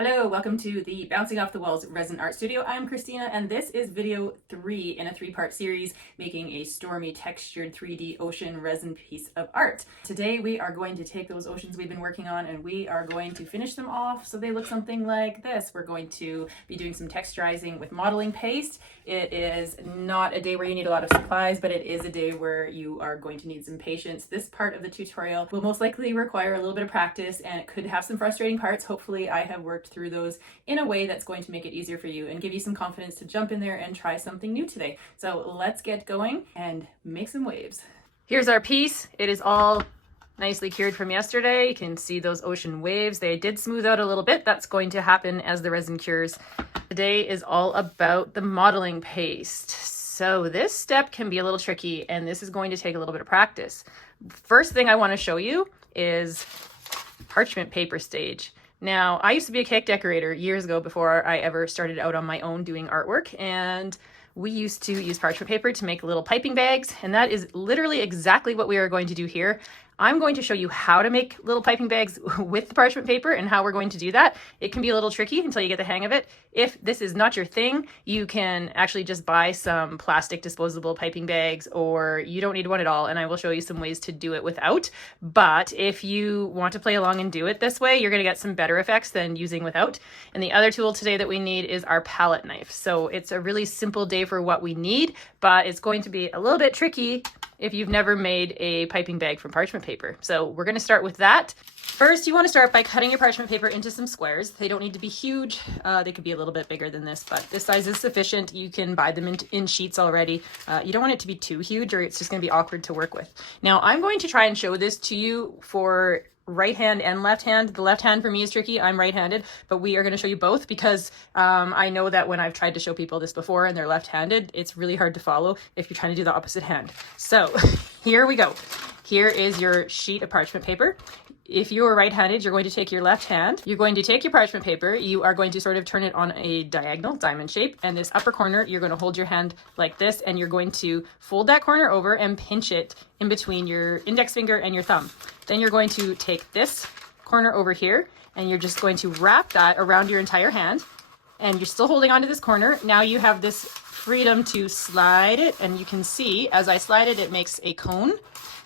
Hello, welcome to the Bouncing Off the Walls Resin Art Studio. I'm Christina and this is video 3 in a 3-part series making a Stormy textured 3D ocean resin piece of art. Today we are going to take those oceans we've been working on and we are going to finish them off so they look something like this. We're going to be doing some texturizing with modeling paste. It is not a day where you need a lot of supplies, but it is a day where you are going to need some patience. This part of the tutorial will most likely require a little bit of practice and it could have some frustrating parts. Hopefully I have worked through those in a way that's going to make it easier for you and give you some confidence to jump in there and try something new today. So let's get going and make some waves. Here's our piece. It is all nicely cured from yesterday. You can see those ocean waves. They did smooth out a little bit. That's going to happen as the resin cures. Today is all about the modeling paste. So this step can be a little tricky and this is going to take a little bit of practice. First thing I want to show you is parchment paper stage. Now, I used to be a cake decorator years ago before I ever started out on my own doing artwork, and we used to use parchment paper to make little piping bags, and that is literally exactly what we are going to do here. I'm going to show you how to make little piping bags with the parchment paper and how we're going to do that. It can be a little tricky until you get the hang of it. If this is not your thing, you can actually just buy some plastic disposable piping bags, or you don't need one at all, and I will show you some ways to do it without. But if you want to play along and do it this way, you're going to get some better effects than using without. And the other tool today that we need is our palette knife. So it's a really simple day for what we need, but it's going to be a little bit tricky if you've never made a piping bag from parchment paper. So we're going to start with that. First, you want to start by cutting your parchment paper into some squares. They don't need to be huge. They could be a little bit bigger than this, but this size is sufficient. You can buy them in sheets already. You don't want it to be too huge or it's just going to be awkward to work with. Now, I'm going to try and show this to you for right hand and left hand. The left hand for me is tricky. I'm right-handed, but we are going to show you both because I know that when I've tried to show people this before and they're left-handed, it's really hard to follow if you're trying to do the opposite hand. So here we go. Here is your sheet of parchment paper. If you are right-handed, you're going to take your left hand. You're going to take your parchment paper. You are going to sort of turn it on a diagonal diamond shape. And this upper corner, you're going to hold your hand like this, and you're going to fold that corner over and pinch it in between your index finger and your thumb. Then you're going to take this corner over here, and you're just going to wrap that around your entire hand. And you're still holding onto this corner. Now you have this freedom to slide it, and you can see as I slide it, it makes a cone.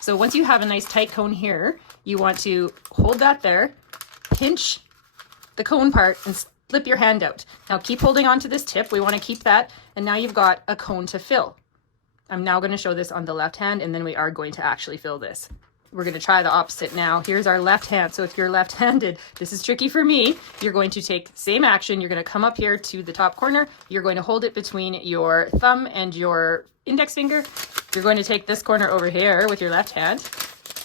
So once you have a nice tight cone here, you want to hold that there, pinch the cone part, and slip your hand out. Now keep holding on to this tip. We want to keep that, and now you've got a cone to fill. I'm now going to show this on the left hand, and then we are going to actually fill this. We're going to try the opposite now. Here's our left hand. So if you're left-handed, this is tricky for me. You're going to take the same action. You're going to come up here to the top corner. You're going to hold it between your thumb and your index finger. You're going to take this corner over here with your left hand.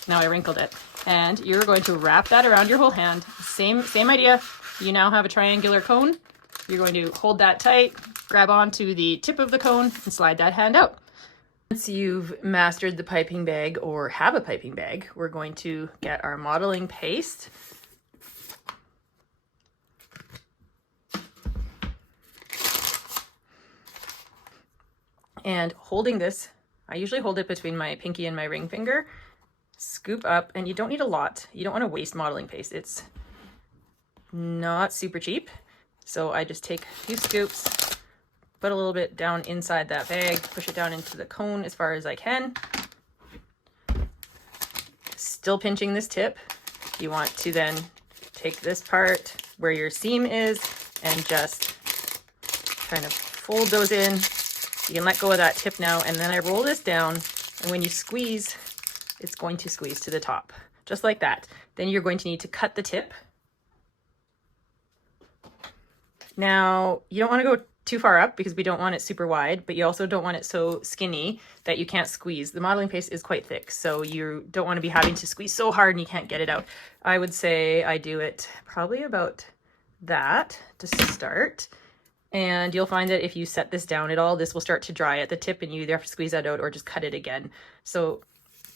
Now I wrinkled it. And you're going to wrap that around your whole hand. Same idea. You now have a triangular cone. You're going to hold that tight, grab onto the tip of the cone, and slide that hand out. Once you've mastered the piping bag or have a piping bag, we're going to get our modeling paste. And holding this, I usually hold it between my pinky and my ring finger, scoop up, and you don't need a lot. You don't want to waste modeling paste. It's not super cheap. So I just take a few scoops, put a little bit down inside that bag, push it down into the cone as far as I can. Still pinching this tip. You want to then take this part where your seam is and just kind of fold those in. You can let go of that tip now, and then I roll this down, and when you squeeze, it's going to squeeze to the top, just like that. Then you're going to need to cut the tip. Now, you don't want to go too far up because we don't want it super wide, but you also don't want it so skinny that you can't squeeze. The modeling paste is quite thick, so you don't want to be having to squeeze so hard and you can't get it out. I would say I do it probably about that to start. And you'll find that if you set this down at all, this will start to dry at the tip and you either have to squeeze that out or just cut it again. So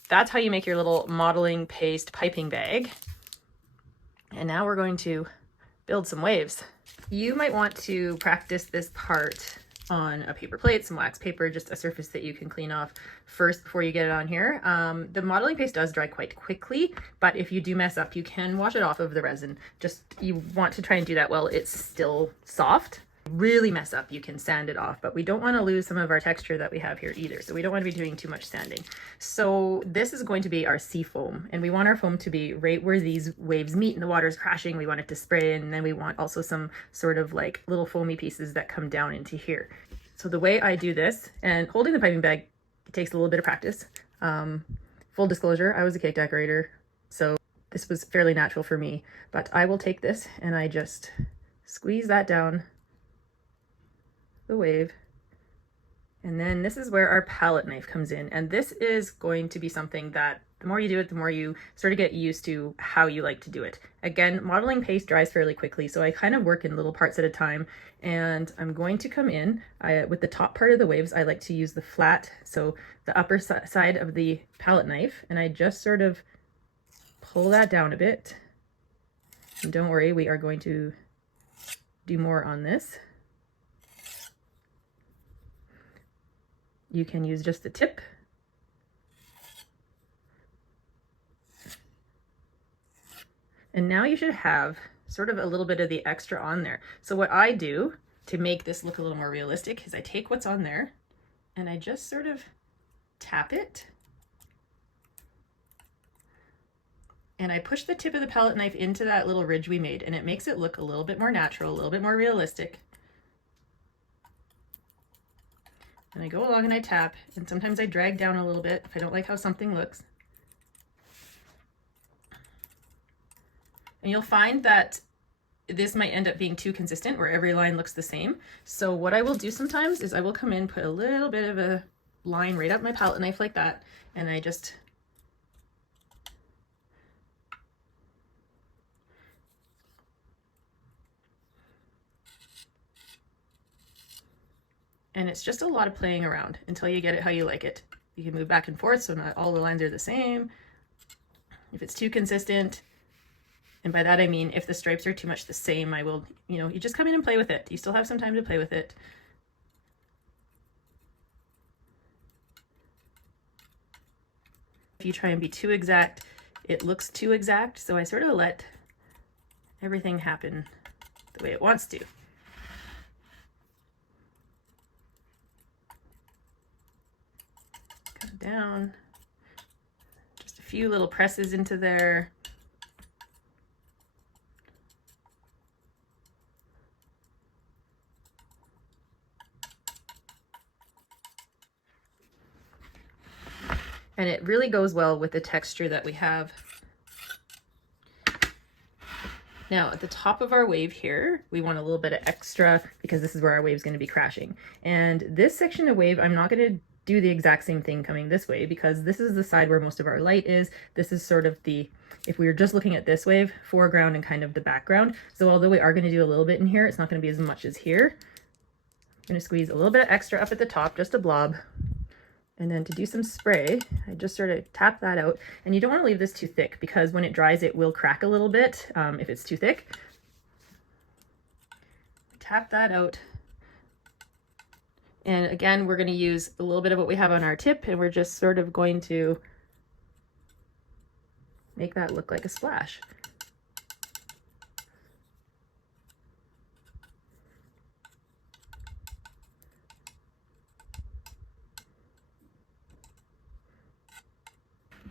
that's how you make your little modeling paste piping bag. And now we're going to build some waves. You might want to practice this part on a paper plate, some wax paper, just a surface that you can clean off first before you get it on here. The modeling paste does dry quite quickly, but if you do mess up, you can wash it off of the resin. Just, you want to try and do that while it's still soft. Really mess up, you can sand it off, but we don't want to lose some of our texture that we have here either, so we don't want to be doing too much sanding. So this is going to be our sea foam, and we want our foam to be right where these waves meet and the water is crashing. We want it to spray, and then we want also some sort of like little foamy pieces that come down into here. So the way I do this, and holding the piping bag, it takes a little bit of practice. Full disclosure, I was a cake decorator, so this was fairly natural for me, but I will take this and I just squeeze that down the wave, and then this is where our palette knife comes in, and this is going to be something that the more you do it, the more you sort of get used to how you like to do it. Again, modeling paste dries fairly quickly, so I kind of work in little parts at a time, and I'm going to come in with the top part of the waves. I like to use the flat, so the upper side of the palette knife, and I just sort of pull that down a bit. And don't worry, we are going to do more on this. You can use just the tip. And now you should have sort of a little bit of the extra on there. So what I do to make this look a little more realistic is I take what's on there and I just sort of tap it. And I push the tip of the palette knife into that little ridge we made, and it makes it look a little bit more natural, a little bit more realistic. And I go along and I tap, and sometimes I drag down a little bit if I don't like how something looks. And you'll find that this might end up being too consistent where every line looks the same. So what I will do sometimes is I will come in, put a little bit of a line right up my palette knife like that, and I just and it's just a lot of playing around until you get it how you like it. You can move back and forth so not all the lines are the same. If it's too consistent, and by that I mean if the stripes are too much the same, I will, you just come in and play with it. You still have some time to play with it. If you try and be too exact, it looks too exact, so I sort of let everything happen the way it wants to. Come down, just a few little presses into there. And it really goes well with the texture that we have. Now at the top of our wave here, we want a little bit of extra because this is where our wave is going to be crashing. And this section of wave, I'm not going to do the exact same thing coming this way because this is the side where most of our light is. This is sort of the, if we were just looking at this wave, foreground and kind of the background. So although we are going to do a little bit in here, it's not going to be as much as here. I'm going to squeeze a little bit of extra up at the top, just a blob. And then to do some spray, I just sort of tap that out. And you don't want to leave this too thick because when it dries, it will crack a little bit if it's too thick. Tap that out. And again, we're going to use a little bit of what we have on our tip, and we're just sort of going to make that look like a splash.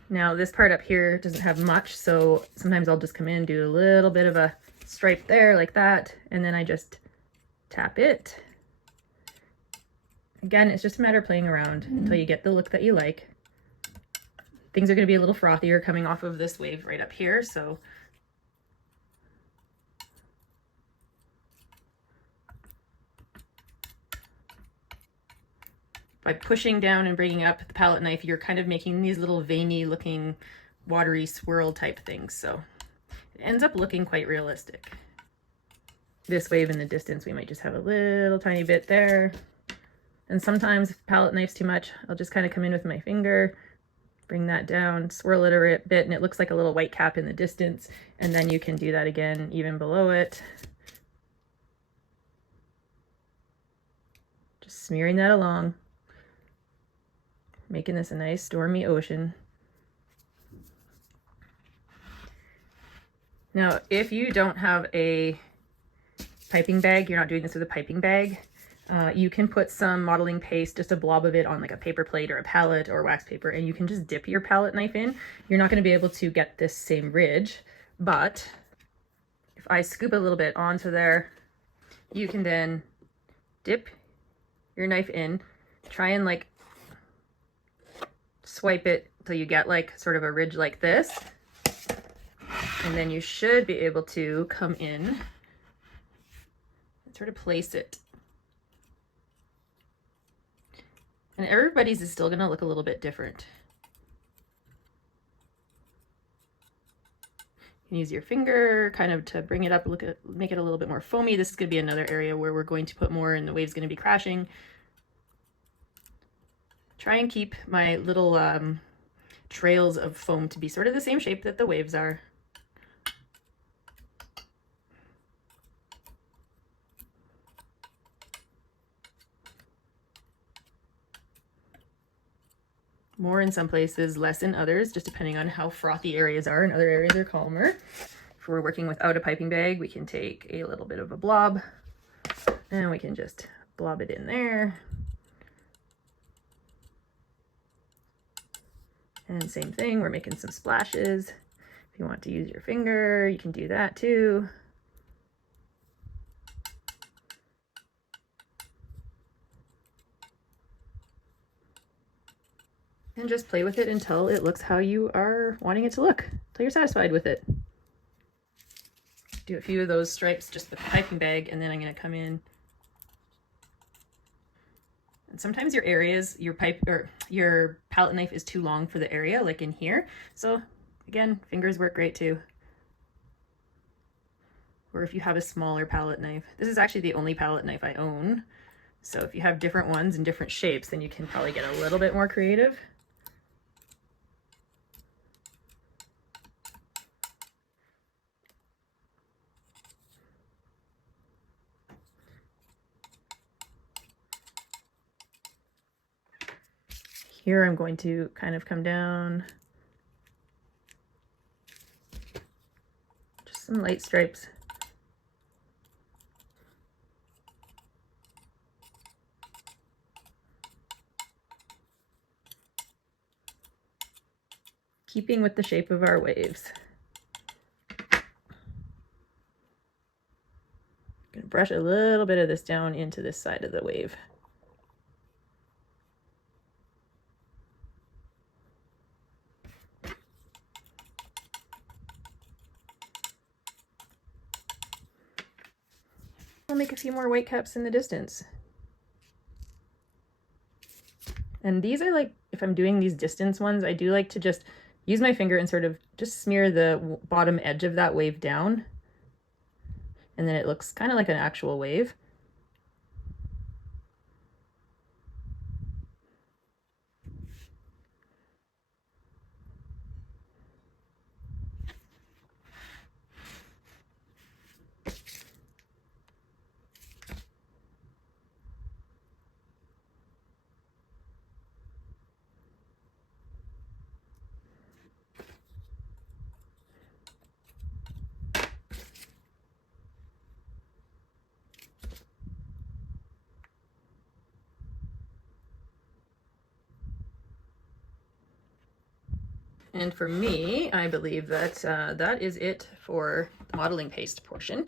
Now this part up here doesn't have much, so sometimes I'll just come in and do a little bit of a stripe there like that, and then I just tap it. Again, it's just a matter of playing around until you get the look that you like. Things are going to be a little frothier coming off of this wave right up here, so by pushing down and bringing up the palette knife, you're kind of making these little veiny looking watery swirl type things. So it ends up looking quite realistic. This wave in the distance, we might just have a little tiny bit there. And sometimes if palette knife's too much, I'll just kind of come in with my finger, bring that down, swirl it a bit, and it looks like a little white cap in the distance. And then you can do that again, even below it. Just smearing that along, making this a nice stormy ocean. Now, if you don't have a piping bag, you're not doing this with a piping bag, you can put some modeling paste, just a blob of it, on like a paper plate or a palette or wax paper, and you can just dip your palette knife in. You're not going to be able to get this same ridge, but if I scoop a little bit onto there, you can then dip your knife in, try and like swipe it till you get like sort of a ridge like this. And then you should be able to come in and sort of place it. And everybody's is still going to look a little bit different. You can use your finger kind of to bring it up, make it a little bit more foamy. This is going to be another area where we're going to put more and the wave's going to be crashing. Try and keep my little trails of foam to be sort of the same shape that the waves are. More in some places, less in others, just depending on how frothy areas are, and other areas are calmer. If we're working without a piping bag, we can take a little bit of a blob and we can just blob it in there. And same thing, we're making some splashes. If you want to use your finger, you can do that too. And just play with it until it looks how you are wanting it to look, until you're satisfied with it. Do a few of those stripes just with the piping bag, and then I'm going to come in. And sometimes your areas, your palette knife is too long for the area, like in here. So again, fingers work great too. Or if you have a smaller palette knife. This is actually the only palette knife I own. So if you have different ones in different shapes, then you can probably get a little bit more creative. Here I'm going to kind of come down, just some light stripes. Keeping with the shape of our waves. I'm going to brush a little bit of this down into this side of the wave. I'll make a few more white caps in the distance. And these I like, if I'm doing these distance ones, I do like to just use my finger and sort of just smear the bottom edge of that wave down. And then it looks kind of like an actual wave. And for me, I believe that that is it for the modeling paste portion.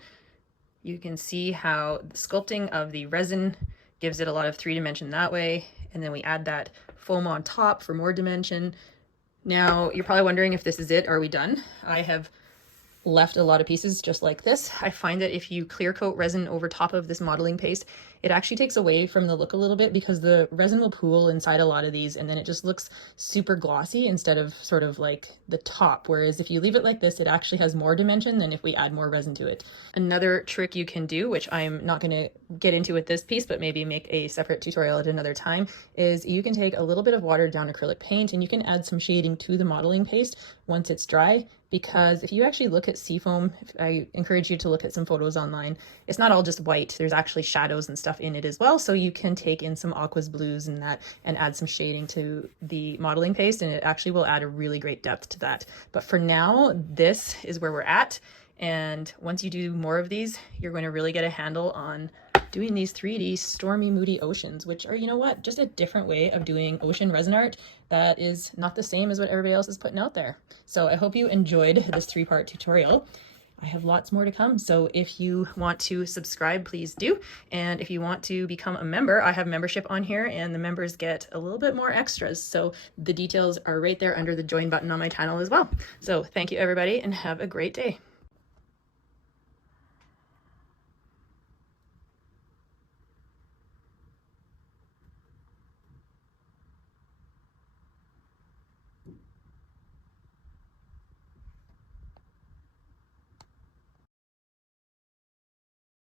You can see how the sculpting of the resin gives it a lot of 3D that way. And then we add that foam on top for more dimension. Now, you're probably wondering if this is it. Are we done? I have left a lot of pieces just like this. I find that if you clear coat resin over top of this modeling paste, it actually takes away from the look a little bit because the resin will pool inside a lot of these and then it just looks super glossy instead of sort of like the top. Whereas if you leave it like this, it actually has more dimension than if we add more resin to it. Another trick you can do, which I'm not going to get into with this piece, but maybe make a separate tutorial at another time, is you can take a little bit of watered down acrylic paint and you can add some shading to the modeling paste once it's dry. because if you actually look at seafoam, I encourage you to look at some photos online. It's not all just white. There's actually shadows and stuff in it as well. So you can take in some aquas, blues and that and add some shading to the modeling paste, and it actually will add a really great depth to that. But for now, this is where we're at. And once you do more of these, you're going to really get a handle on doing these 3D stormy, moody oceans, which are, you know what, just a different way of doing ocean resin art that is not the same as what everybody else is putting out there. So I hope you enjoyed this 3-part tutorial. I have lots more to come, so if you want to subscribe, please do. And if you want to become a member, I have membership on here, and the members get a little bit more extras. So the details are right there under the join button on my channel as well. So thank you, everybody, and have a great day.